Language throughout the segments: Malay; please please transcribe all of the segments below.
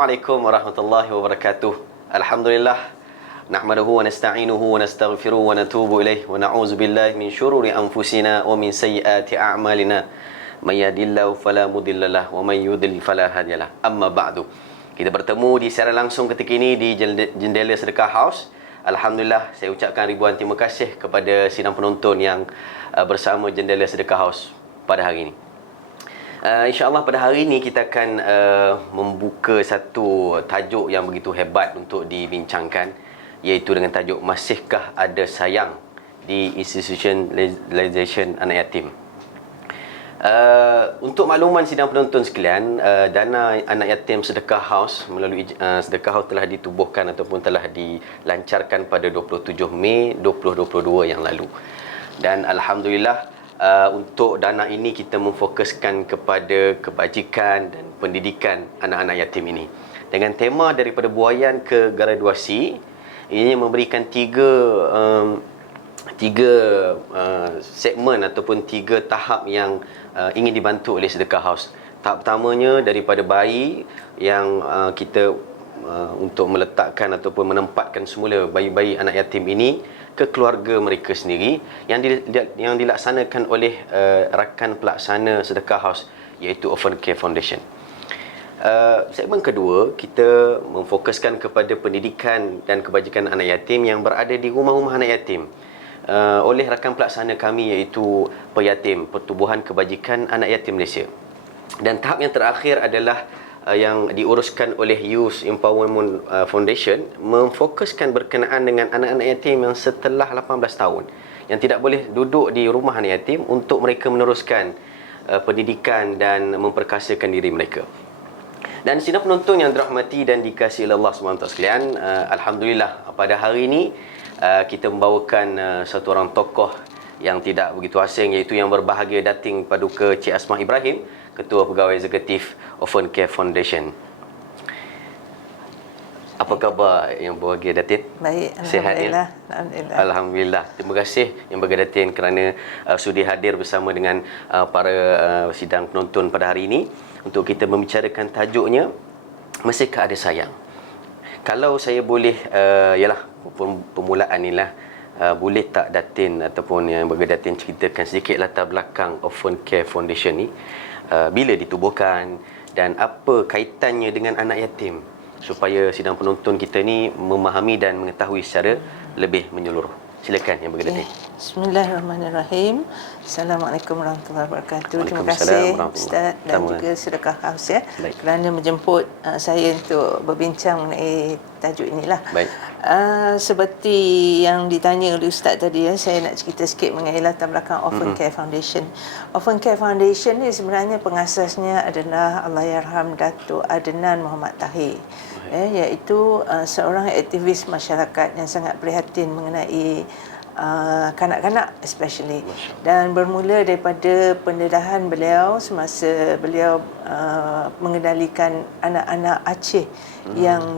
Assalamualaikum warahmatullahi wabarakatuh. Alhamdulillah. Nahmaduhu wa nasta'inuhu wa nastaghfiruhu wa natubu ilaih wa na'udzu billahi min syururi anfusina wa min sayyiati a'malina. May yahdihillahu fala mudhillalah wa may yudhlil fala hadiyalah. Amma ba'du. Kita bertemu di siaran langsung ketika ini di Jendela Sedekah House. Alhamdulillah, saya ucapkan ribuan terima kasih kepada sidang penonton yang bersama Jendela Sedekah House pada hari ini. InsyaAllah pada hari ini kita akan membuka satu tajuk yang begitu hebat untuk dibincangkan, iaitu dengan tajuk Masihkah ada sayang di institutionalization anak yatim. Untuk makluman sidang penonton sekalian, dana anak yatim Sedekah House melalui Sedekah House telah ditubuhkan ataupun telah dilancarkan pada 27 Mei 2022 yang lalu. Dan Alhamdulillah, untuk dana ini kita memfokuskan kepada kebajikan dan pendidikan anak-anak yatim ini. Dengan tema daripada buaian ke graduasi, ini memberikan tiga segmen ataupun tiga tahap yang ingin dibantu oleh Sedekah House. Tahap pertamanya daripada bayi yang kita untuk meletakkan ataupun menempatkan semula bayi-bayi anak yatim ini ke keluarga mereka sendiri yang dilaksanakan oleh rakan pelaksana Sedekah House, iaitu Orphan Care Foundation. Segmen kedua, kita memfokuskan kepada pendidikan dan kebajikan anak yatim yang berada di rumah-rumah anak yatim oleh rakan pelaksana kami, iaitu Peyatim, Pertubuhan Kebajikan Anak Yatim Malaysia. Dan tahap yang terakhir adalah yang diuruskan oleh Youth Empowerment Foundation, memfokuskan berkenaan dengan anak-anak yatim yang setelah 18 tahun yang tidak boleh duduk di rumah anak yatim, untuk mereka meneruskan pendidikan dan memperkasakan diri mereka. Dan sidang penonton yang dirahmati dan dikasihi oleh Allah SWT sekalian, Alhamdulillah pada hari ini kita membawakan satu orang tokoh yang tidak begitu asing, iaitu yang berbahagia Datin Paduka Cik Asmah Ibrahim, Ketua Pegawai Eksekutif Orphan Care Foundation. Apa khabar yang berbahagia Datin? Baik, sihat Alhamdulillah. Ya? Alhamdulillah. Terima kasih yang berbahagia Datin kerana sudi hadir bersama dengan para sidang penonton pada hari ini untuk kita membicarakan tajuknya Masihkah ada sayang. Kalau saya boleh ialah permulaan inilah, boleh tak Datin ataupun yang berbahagia Datin ceritakan sedikit latar belakang Orphan Care Foundation ni, bila ditubuhkan dan apa kaitannya dengan anak yatim, supaya sidang penonton kita ni memahami dan mengetahui secara lebih menyeluruh. Silakan yang bergerak. Bismillahirrahmanirrahim. Assalamualaikum warahmatullahi wabarakatuh. Terima kasih Ustaz dan juga Sedekah House kerana menjemput saya untuk berbincang mengenai tajuk inilah. Baik. Seperti yang ditanya oleh Ustaz tadi, saya nak cerita sikit mengenai latar belakang Orphan Care Foundation. Orphan Care Foundation ni sebenarnya pengasasnya adalah Allahyarham Datuk Adnan Muhammad Tahir, iaitu seorang aktivis masyarakat yang sangat prihatin mengenai kanak-kanak especially, dan bermula daripada pendedahan beliau semasa beliau mengendalikan anak-anak Aceh yang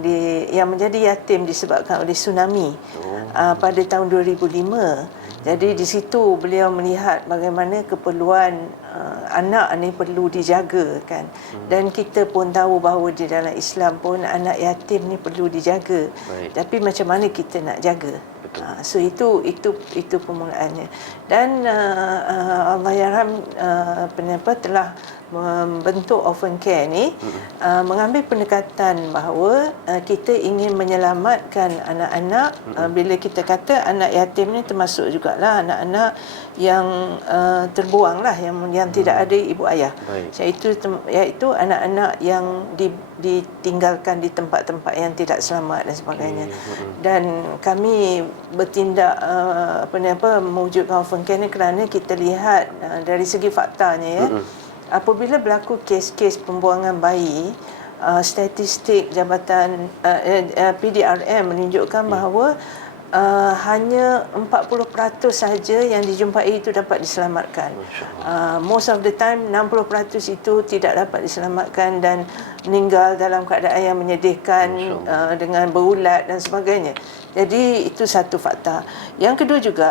menjadi yatim disebabkan oleh tsunami pada tahun 2005. Jadi di situ beliau melihat bagaimana keperluan anak ni perlu dijaga kan. Dan kita pun tahu bahawa di dalam Islam pun anak yatim ni perlu dijaga. Baik. Tapi macam mana kita nak jaga? So itu permulaannya. Dan Allahyarham telah membentuk Orphan Care ni mengambil pendekatan bahawa kita ingin menyelamatkan anak-anak. Bila kita kata anak yatim ni termasuk jugalah anak-anak yang terbuang lah, yang tidak ada ibu ayah. Iaitu anak-anak yang ditinggalkan di tempat-tempat yang tidak selamat dan sebagainya. Dan kami bertindak mewujudkan Orphan Care ni kerana kita lihat dari segi faktanya apabila berlaku kes-kes pembuangan bayi, statistik Jabatan PDRM menunjukkan bahawa hanya 40% saja yang dijumpai itu dapat diselamatkan. Most of the time 60% itu tidak dapat diselamatkan dan meninggal dalam keadaan yang menyedihkan, dengan berulat dan sebagainya. Jadi itu satu fakta. Yang kedua juga,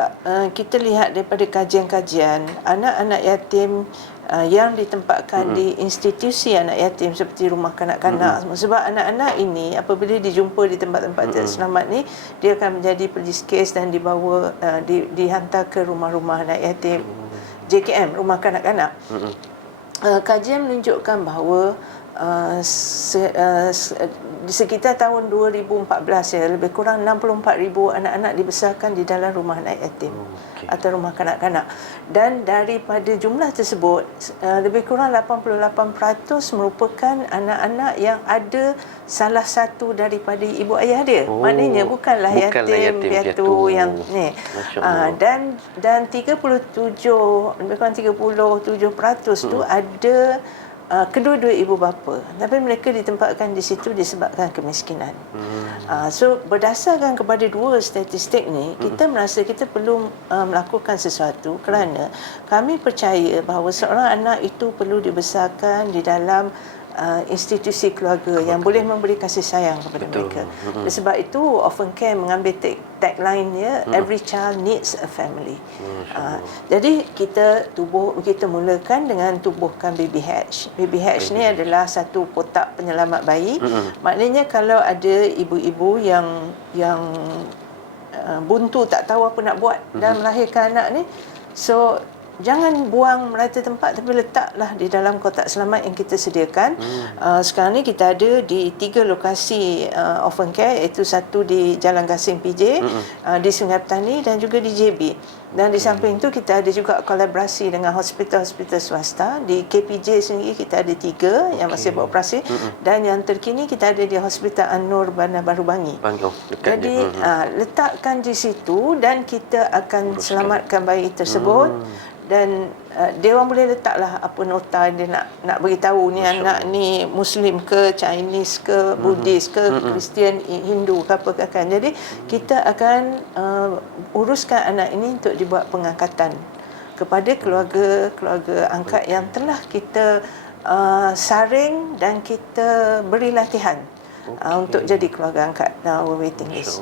kita lihat daripada kajian-kajian, anak-anak yatim yang ditempatkan di institusi anak yatim seperti rumah kanak-kanak. Sebab anak-anak ini apabila dijumpa di tempat-tempat tidak selamat ni, dia akan menjadi police case dan dibawa dihantar ke rumah-rumah anak yatim, JKM, rumah kanak-kanak. Kajian menunjukkan bahawa di sekitar tahun 2014 ya, lebih kurang 64,000 anak-anak dibesarkan di dalam rumah anak yatim atau rumah kanak-kanak. Dan daripada jumlah tersebut, lebih kurang 88% merupakan anak-anak yang ada salah satu daripada ibu ayah dia. Maknanya bukanlah yatim piatu yang ni. Dan 37, lebih kurang 37% tu ada kedua-dua ibu bapa, tapi mereka ditempatkan di situ disebabkan kemiskinan. So berdasarkan kepada dua statistik ni, kita merasa kita perlu melakukan sesuatu, kerana kami percaya bahawa seorang anak itu perlu dibesarkan di dalam institusi keluarga yang boleh memberi kasih sayang kepada mereka. Sebab itu Orphan Care mengambil tagline-nya, every child needs a family. Jadi kita mulakan dengan tubuhkan baby hatch. Baby hatch ni adalah satu kotak penyelamat bayi. Maknanya kalau ada ibu-ibu yang buntu, tak tahu apa nak buat dan melahirkan anak ni, so jangan buang merata tempat, tapi letaklah di dalam kotak selamat yang kita sediakan. Sekarang ni kita ada di 3 lokasi Orphan Care, iaitu satu di Jalan Gasing PJ, di Sungai Petani dan juga di JB. Dan di samping itu kita ada juga kolaborasi dengan hospital-hospital swasta. Di KPJ sendiri kita ada 3 yang masih beroperasi, dan yang terkini kita ada di Hospital An-Nur Bandar Baru Bangi. Jadi letakkan di situ dan kita akan selamatkan bayi tersebut. Dan dia orang boleh letaklah apa nota dia nak beritahu ni anak ni Muslim ke, Chinese ke, Buddhis ke, Kristian, Hindu ke apa kan. Jadi kita akan uruskan anak ini untuk dibuat pengangkatan kepada keluarga angkat yang telah kita saring dan kita beri latihan untuk jadi keluarga angkat dalam waiting list.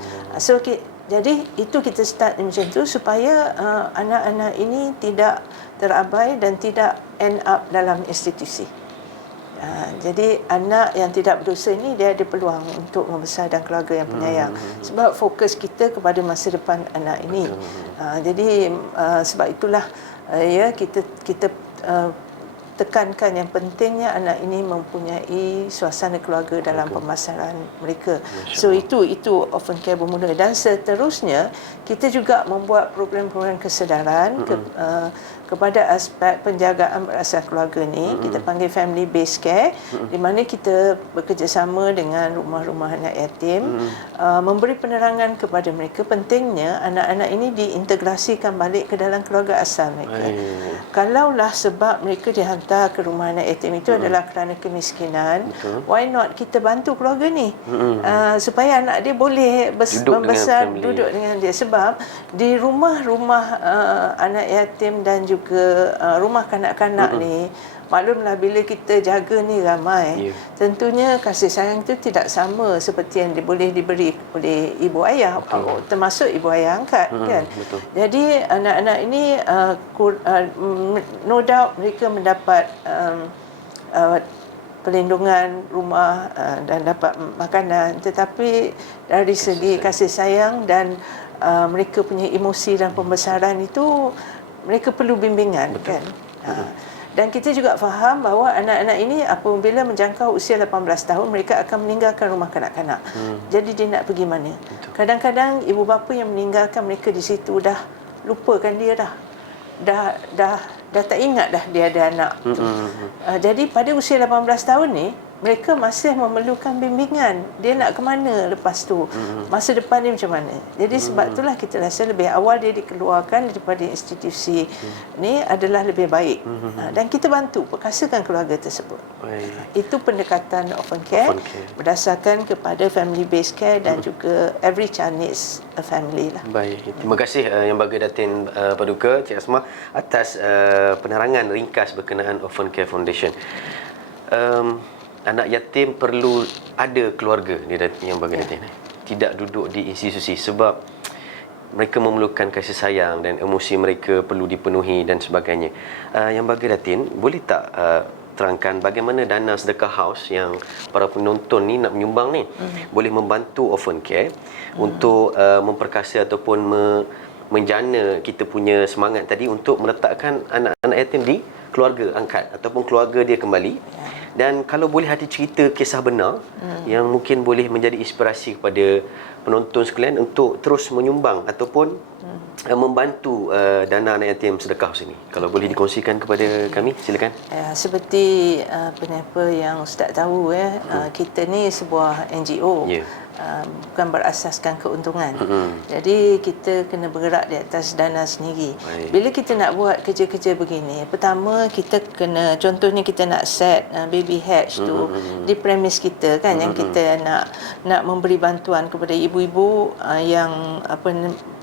Jadi itu kita start macam tu supaya anak-anak ini tidak terabai dan tidak end up dalam institusi. Jadi anak yang tidak berdosa ini dia ada peluang untuk membesar dan keluarga yang penyayang. Sebab fokus kita kepada masa depan anak ini. Jadi sebab itulah kita tekankan yang pentingnya anak ini mempunyai suasana keluarga dalam pemasaran mereka. So itu Orphan Care bermula, dan seterusnya kita juga membuat program-program kesedaran kepada aspek penjagaan berasas keluarga ni. Kita panggil family based care, di mana kita bekerjasama dengan rumah-rumah anak yatim, memberi penerangan kepada mereka pentingnya anak-anak ini diintegrasikan balik ke dalam keluarga asal mereka. Kalaulah sebab mereka dihantar ke rumah anak yatim itu adalah kerana kemiskinan, why not kita bantu keluarga ni supaya anak dia boleh membesar duduk dengan dia. Sebab di rumah-rumah anak yatim dan juga rumah kanak-kanak ni, maklumlah bila kita jaga ni ramai, tentunya kasih sayang itu tidak sama seperti yang boleh diberi oleh ibu ayah, termasuk ibu ayah angkat kan. Jadi anak-anak ini no doubt mereka mendapat perlindungan rumah dan dapat makanan, tetapi dari segi kasih sayang dan mereka punya emosi dan pembesaran itu mereka perlu bimbingan kan. Dan kita juga faham bahawa anak-anak ini apabila menjangkau usia 18 tahun mereka akan meninggalkan rumah kanak-kanak. Jadi dia nak pergi mana? Kadang-kadang ibu bapa yang meninggalkan mereka di situ dah lupakan dia dah tak ingat dah dia ada anak. Jadi pada usia 18 tahun ni mereka masih memerlukan bimbingan. Dia nak ke mana lepas tu? Masa depan dia macam mana? Jadi sebab itulah kita rasa lebih awal dia dikeluarkan daripada institusi ni adalah lebih baik. Dan kita bantu perkasakan keluarga tersebut. Itu pendekatan Orphan Care berdasarkan kepada family based care dan juga every child needs a family lah. Baik. Terima kasih Yang Baga Datin Paduka, Cik Asma, atas penerangan ringkas berkenaan Orphan Care Foundation. Anak yatim perlu ada keluarga, Yang Baga Datin. Tidak duduk di institusi, sebab mereka memerlukan kasih sayang dan emosi mereka perlu dipenuhi dan sebagainya. Yang bagi Datin, boleh tak terangkan bagaimana dana sedekah haus yang para penonton ni nak menyumbang ni boleh membantu orphan care untuk memperkasa ataupun menjana kita punya semangat tadi untuk meletakkan anak-anak yatim di keluarga angkat ataupun keluarga dia kembali. Dan kalau boleh ada cerita kisah benar yang mungkin boleh menjadi inspirasi kepada penonton sekalian untuk terus menyumbang ataupun membantu dana anak yatim sedekah sini. Kalau boleh dikongsikan kepada kami, silakan. Seperti apa yang Ustaz tahu kita ni sebuah NGO. Bukan berasaskan keuntungan. Jadi kita kena bergerak di atas dana sendiri. Bila kita nak buat kerja-kerja begini, pertama kita kena, contohnya kita nak set baby hatch tu di premis kita kan, yang kita nak memberi bantuan kepada ibu-ibu yang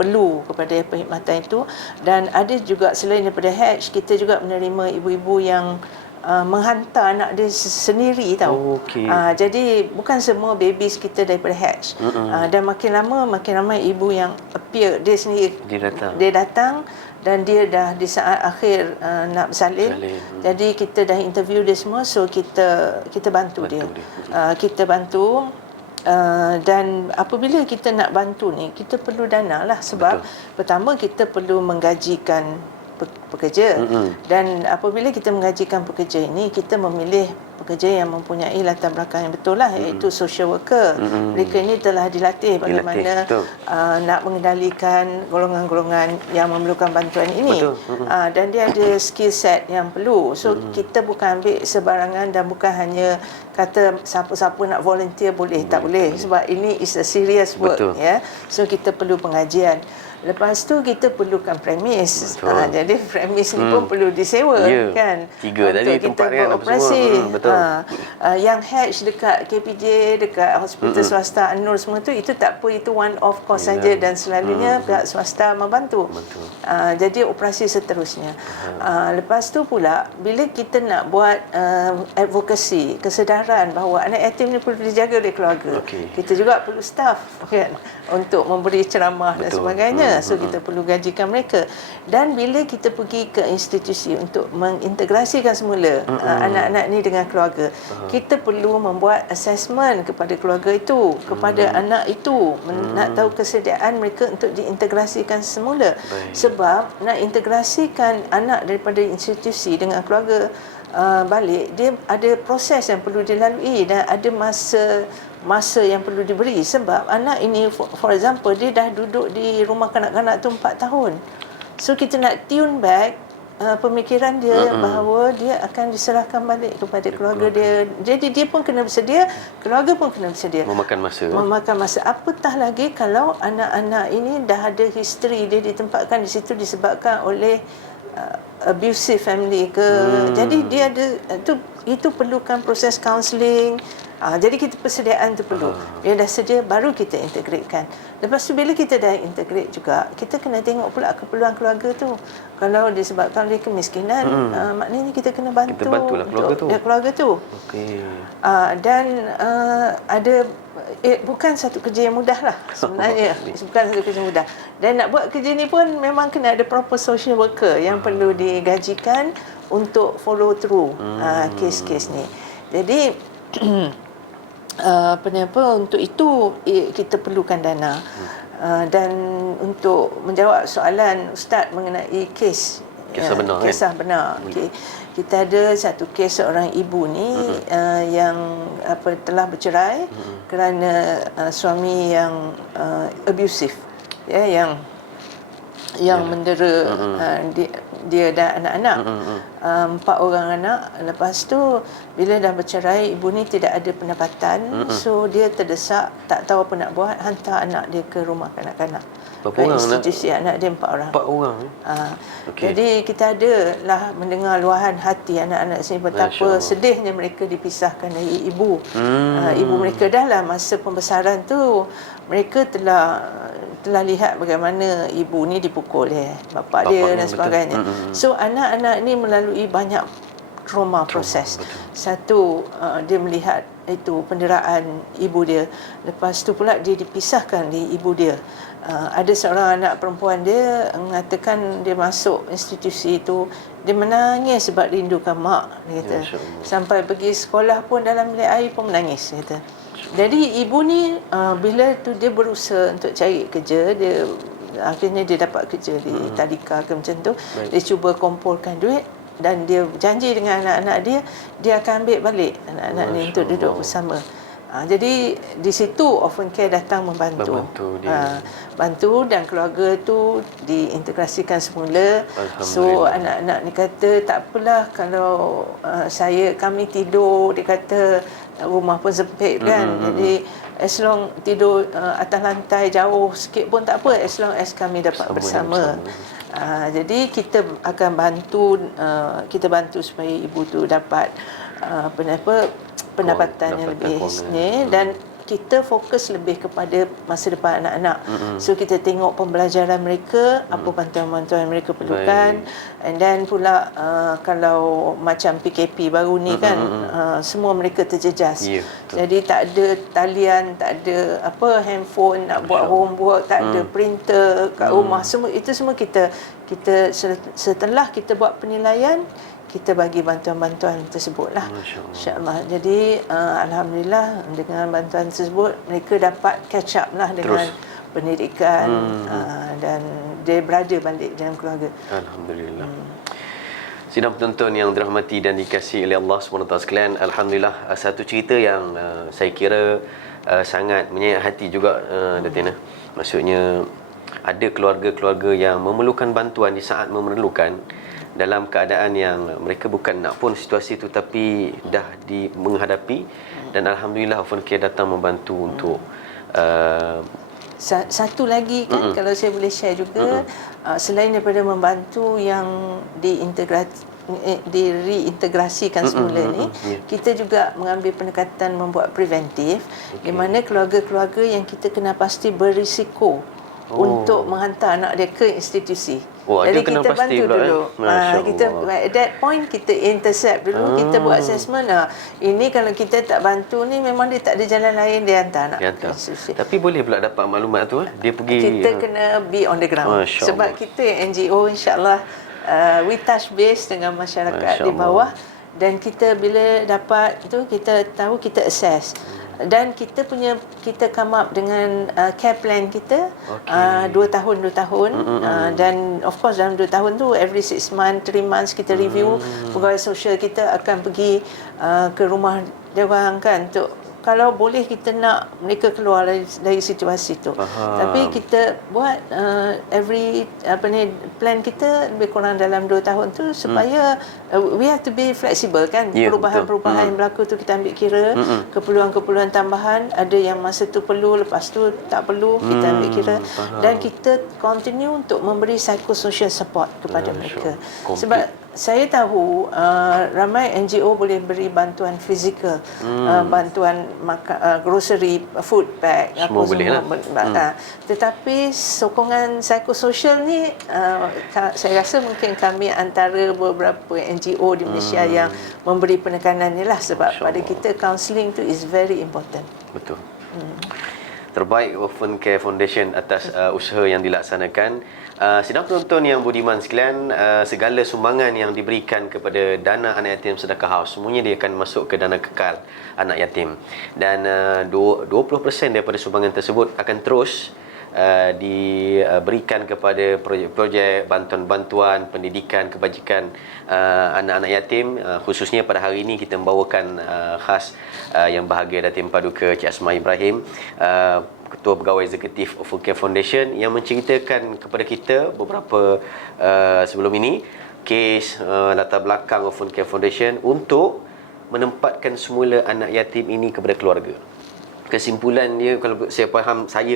perlu kepada perkhidmatan itu. Dan ada juga selain daripada hatch, kita juga menerima ibu-ibu yang menghantar anak dia sendiri tahu. Jadi bukan semua babies kita daripada hatch. Dan makin lama makin ramai ibu yang appear dia sendiri. Dia datang dan dia dah di saat akhir nak bersalin. Jadi kita dah interview dia semua, so kita bantu dia. Kita bantu. Dan apabila kita nak bantu ni, kita perlu dana lah, sebab pertama kita perlu menggajikan pekerja. Dan apabila kita menggajikan pekerja ini, kita memilih pekerja yang mempunyai latar belakang yang betul lah, iaitu social worker. Mereka ini telah dilatih bagaimana nak mengendalikan golongan-golongan yang memerlukan bantuan ini. Dan dia ada skill set yang perlu. So kita bukan ambil sebarangan dan bukan hanya kata siapa-siapa nak volunteer boleh, tak boleh, sebab ini is a serious work. So kita perlu pengajian. Lepas tu kita perlukan premis. Jadi premis ni pun perlu disewa kan. 3 tadi tempat kan operasi. Betul. Yang hatch dekat KPJ, dekat hospital swasta An-Nur semua tu, itu tak apa, itu one off cost saja dan selalunya pihak swasta membantu. Jadi operasi seterusnya. Lepas tu pula bila kita nak buat advocacy, kesedaran bahawa anak yatim ni perlu dijaga oleh keluarga. Kita juga perlu staff kan untuk memberi ceramah dan sebagainya. So kita perlu gajikan mereka. Dan bila kita pergi ke institusi untuk mengintegrasikan semula anak-anak ni dengan keluarga, kita perlu membuat assessment kepada keluarga itu, kepada anak itu, nak tahu kesediaan mereka untuk diintegrasikan semula. Sebab nak integrasikan anak daripada institusi dengan keluarga balik, dia ada proses yang perlu dilalui dan ada masa yang perlu diberi. Sebab anak ini for example, dia dah duduk di rumah kanak-kanak tu 4 tahun. So kita nak tune back pemikiran dia bahawa dia akan diserahkan balik kepada keluarga dia. Jadi dia pun kena bersedia, keluarga pun kena bersedia. Memakan masa. Apatah lagi kalau anak-anak ini dah ada history dia ditempatkan di situ disebabkan oleh abusive family ke. Jadi dia ada itu perlukan proses counselling. Jadi kita persediaan tu perlu. Bila dah sedia baru kita integratekan. Lepas tu bila kita dah integrate juga, kita kena tengok pula keperluan keluarga tu. Kalau disebabkan oleh kemiskinan, maknanya kita kena bantu. Kita bantulah keluarga tu. Dan ada bukan satu kerja yang mudah lah sebenarnya. Bukan satu kerja yang mudah. Dan nak buat kerja ni pun memang kena ada proper social worker yang perlu digajikan untuk follow through kes-kes ni. Jadi untuk itu kita perlukan dana. Dan untuk menjawab soalan Ustaz mengenai kisah benar. Kita ada satu kes seorang ibu ni yang telah bercerai kerana suami yang abusive, yang mendera dia dan anak-anak. 4 orang anak. Lepas tu bila dah bercerai, ibu ni tidak ada pendapatan. So dia terdesak, tak tahu apa nak buat, hantar anak dia ke rumah kanak-kanak. Ke institusi anak dia 4 orang. 4 orang. Jadi kita ada lah mendengar luahan hati anak-anak sini betapa sedihnya mereka dipisahkan dari ibu. Ibu mereka dah lah masa pembesaran tu mereka telah lihat bagaimana ibu ni dipukul oleh bapa dia dan sebagainya. So anak-anak ni melalui banyak trauma proses. Satu, dia melihat itu penderaan ibu dia. Lepas tu pula dia dipisahkan dari ibu dia. ada seorang anak perempuan dia mengatakan dia masuk institusi itu, dia menangis sebab rindukan mak, dia kata. Sampai pergi sekolah pun dalam bilik air pun menangis, dia kata. Jadi ibu ni bila tu dia berusaha untuk cari kerja, dia akhirnya dia dapat kerja di tadika ke macam tu. Dia cuba kumpulkan duit dan dia janji dengan anak-anak dia akan ambil balik anak-anak ni untuk duduk bersama. Jadi di situ Orphan Care datang membantu dia. Bantu dan keluarga tu diintegrasikan semula. So anak-anak ni kata tak apalah kalau kami tidur, dia kata rumah pun sempit kan. Jadi as long tidur atas lantai jauh sikit pun tak apa, as long as kami dapat bersama. Jadi kita akan bantu supaya ibu tu dapat pendapatan yang lebih ni, dan kita fokus lebih kepada masa depan anak-anak. So kita tengok pembelajaran mereka, apa bantuan-bantuan yang mereka perlukan. And then pula kalau macam PKP baru ni kan, semua mereka terjejas. Jadi tak ada talian, tak ada handphone nak buat homework, tak ada printer kat rumah. Semua itu semua kita setelah kita buat penilaian, kita bagi bantuan-bantuan tersebut lah, insya-Allah. Jadi alhamdulillah dengan bantuan tersebut mereka dapat catch up lah dengan pendidikan dan dia berada balik dalam keluarga. Alhamdulillah. Sidang penonton yang dirahmati dan dikasihi oleh Allah SWT sekalian, alhamdulillah satu cerita yang saya kira sangat menyayat hati juga, Datina. Maksudnya ada keluarga-keluarga yang memerlukan bantuan di saat memerlukan, dalam keadaan yang mereka bukan nak pun situasi itu tapi dah menghadapi, dan alhamdulillah Orphan Care datang membantu untuk satu lagi kan, kalau saya boleh share juga, selain daripada membantu yang direintegrasikan semula ni, kita juga mengambil pendekatan membuat preventif, di mana keluarga-keluarga yang kita kena pasti berisiko untuk menghantar anak dia ke institusi. Jadi kita bantu dulu. Kita at that point kita intercept dulu, kita buat assessment. Ini kalau kita tak bantu ni memang dia tak ada jalan lain, dia hantar anak ke institusi. Tapi boleh pula dapat maklumat tu, dia pergi. Kita kena be on the ground. Sebab kita NGO insya-Allah we touch base dengan masyarakat di bawah, dan kita bila dapat tu kita tahu, kita assess. Dan kita come up dengan care plan kita 2 tahun dan of course dalam 2 tahun tu every 6 months 3 months kita review. Pegawai sosial kita akan pergi ke rumah dia orang kan, untuk kalau boleh kita nak mereka keluar dari situasi tu. Tapi kita buat every plan kita lebih kurang dalam 2 tahun tu, supaya we have to be flexible kan. Perubahan-perubahan yang berlaku tu kita ambil kira, keperluan-keperluan tambahan, ada yang masa tu perlu, lepas tu tak perlu, kita ambil kira. Dan kita continue untuk memberi psychosocial support kepada mereka. Sebab saya tahu ramai NGO boleh beri bantuan fizikal, bantuan grocery, food bag, semua boleh lah. Tetapi sokongan psikososial ni saya rasa mungkin kami antara beberapa NGO di Malaysia yang memberi penekanan ni lah, sebab pada kita counselling tu is very important. Betul. Terbaik Orphan Care Foundation atas usaha yang dilaksanakan. Sidang penonton yang budiman sekalian, segala sumbangan yang diberikan kepada dana anak yatim sedekah haus, semuanya dia akan masuk ke dana kekal anak yatim, dan 20% daripada sumbangan tersebut akan terus diberikan kepada projek-projek bantuan-bantuan pendidikan kebajikan anak-anak yatim. Khususnya pada hari ini kita membawakan khas yang bahagia Datin Paduka Cik Asma Ibrahim, Ketua Pegawai Eksekutif Orphan Care Foundation, yang menceritakan kepada kita beberapa sebelum ini kes latar belakang Orphan Care Foundation untuk menempatkan semula anak yatim ini kepada keluarga. Kesimpulan dia, kalau saya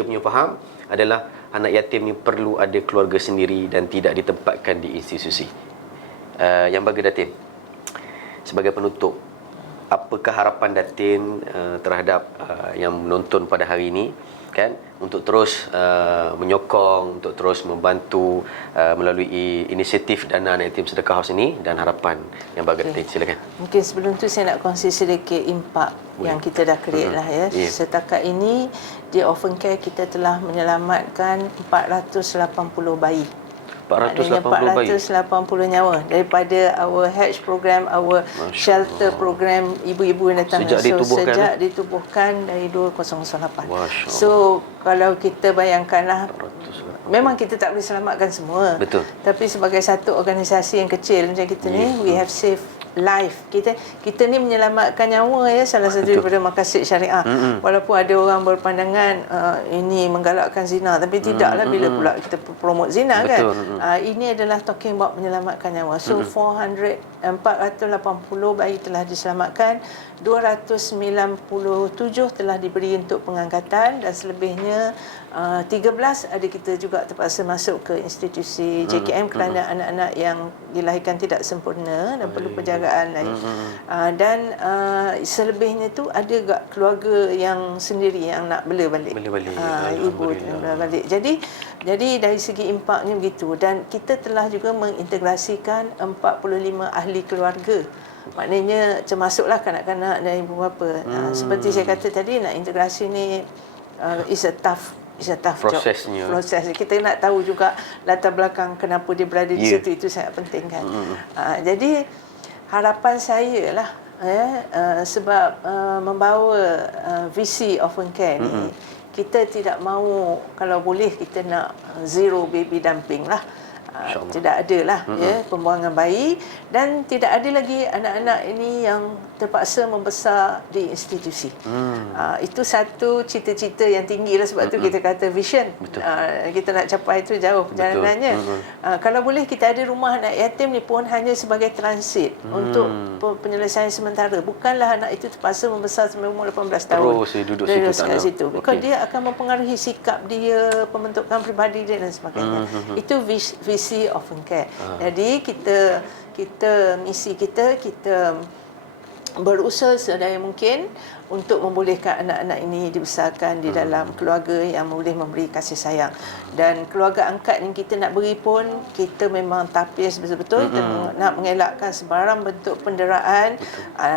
punya faham adalah anak yatim ni perlu ada keluarga sendiri dan tidak ditempatkan di institusi. Yang bagi Datin sebagai penutup, apakah harapan Datin terhadap yang menonton pada hari ini, kan, untuk terus menyokong, untuk terus membantu melalui inisiatif Dana Anak Yatim Sedekah House ini, dan harapan yang bagi Datin, silakan. Mungkin sebelum tu saya nak kongsi sedikit impak yang kita dah create lah ya. Setakat ini di Orphan Care kita telah menyelamatkan 480 bayi. 480 bayi. 480 nyawa daripada our hatch program, our shelter program ibu-ibu yang datang. Sejak ditubuhkan dari 2008. So kalau kita bayangkanlah, memang kita tak boleh selamatkan semua. Betul. Tapi sebagai satu organisasi yang kecil macam kita ni, we have saved life. Kita ni menyelamatkan nyawa ya, salah satu daripada maqasid syariah. Walaupun ada orang berpandangan ini menggalakkan zina, tapi tidaklah bila pula kita promote zina. Betul. Kan. Ini adalah talking about menyelamatkan nyawa. So 480 bayi telah diselamatkan, 297 telah diberi untuk pengangkatan, dan selebihnya 13 ada kita juga terpaksa masuk ke institusi JKM kerana anak-anak yang dilahirkan tidak sempurna dan perlu penjagaan lain. Dan selebihnya tu ada juga keluarga yang sendiri yang nak bela balik. Ibu bela balik. Jadi dari segi impaknya begitu, dan kita telah juga mengintegrasikan 45 ahli keluarga. Maknanya termasuklah kanak-kanak dan ibu bapa. Seperti saya kata tadi, nak integrasi ni is a tough prosesnya. Proses. Kita nak tahu juga latar belakang kenapa dia berada di situ, itu sangat penting kan. Jadi harapan saya lah sebab membawa visi Orphan Care ni, kita tidak mahu, kalau boleh kita nak zero baby dumping lah. Tidak ada lah pembuangan bayi, dan tidak ada lagi anak-anak ini yang terpaksa membesar di institusi. Itu satu cita-cita yang tinggi lah, sebab tu kita kata vision. Kita nak capai itu jauh perjalanannya. Kalau boleh kita ada rumah anak yatim ni pun hanya sebagai transit untuk penyelesaian sementara. Bukanlah anak itu terpaksa membesar sampai umur 18 tahun. Terus duduk situ. Because dia akan mempengaruhi sikap dia, pembentukan pribadi dia dan sebagainya. Itu visi Orphan Care. Jadi kita misi kita berusaha sedaya mungkin untuk membolehkan anak-anak ini dibesarkan di dalam keluarga yang boleh memberi kasih sayang. Dan keluarga angkat yang kita nak beri pun, kita memang tapis betul-betul. Kita nak mengelakkan sebarang bentuk penderaan.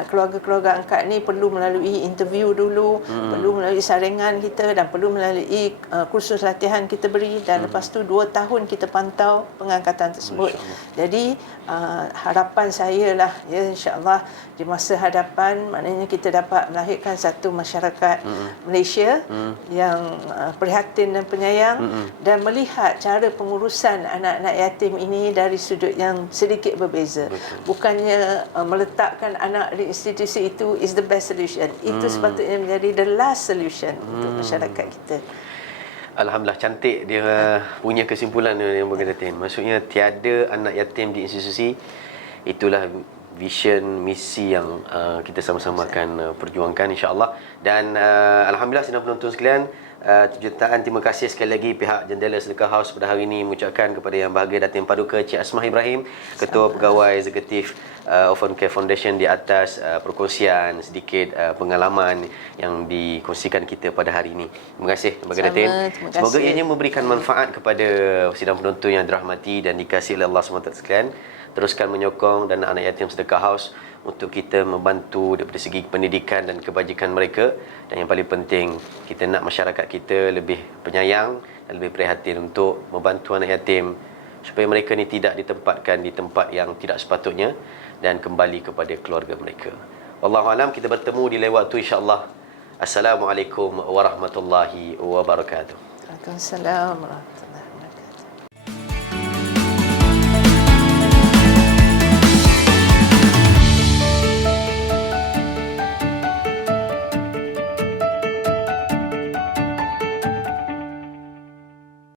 Keluarga-keluarga angkat ni perlu melalui interview dulu, perlu melalui saringan kita, dan perlu melalui kursus latihan kita beri, dan lepas tu 2 tahun kita pantau pengangkatan tersebut. Jadi harapan saya lah ya, insya-Allah di masa hadapan, maknanya kita dapat melahirkan satu masyarakat Malaysia yang prihatin dan penyayang, dan melihat cara pengurusan anak-anak yatim ini dari sudut yang sedikit berbeza. Bukannya meletakkan anak di institusi itu is the best solution. Itu sepatutnya menjadi the last solution untuk masyarakat kita. Alhamdulillah, cantik dia punya kesimpulan yang berkaitan. Maksudnya tiada anak yatim di institusi. Itulah vision, misi yang kita sama-sama akan perjuangkan, insya-Allah. Dan alhamdulillah, sidang penonton sekalian, jutaan terima kasih sekali lagi pihak Jendela Sedekah House pada hari ini, mengucapkan kepada Yang Berbahagia Datin Paduka Cik Asmah Ibrahim, Ketua Pegawai Eksekutif Orphan Care Foundation, di atas perkongsian sedikit pengalaman yang dikongsikan kita pada hari ini. Terima kasih Yang Datin. Semoga ianya memberikan manfaat kepada sidang penonton yang dirahmati dan dikasihi oleh Allah SWT sekalian. Teruskan menyokong Dana Anak Yatim Sedekah House untuk kita membantu daripada segi pendidikan dan kebajikan mereka. Dan yang paling penting, kita nak masyarakat kita lebih penyayang dan lebih prihatin untuk membantu anak yatim, supaya mereka ni tidak ditempatkan di tempat yang tidak sepatutnya dan kembali kepada keluarga mereka. Wallahualam, kita bertemu di lain waktu, insya-Allah. Assalamualaikum warahmatullahi wabarakatuh. Waalaikumsalam warahmatullahi wabarakatuh.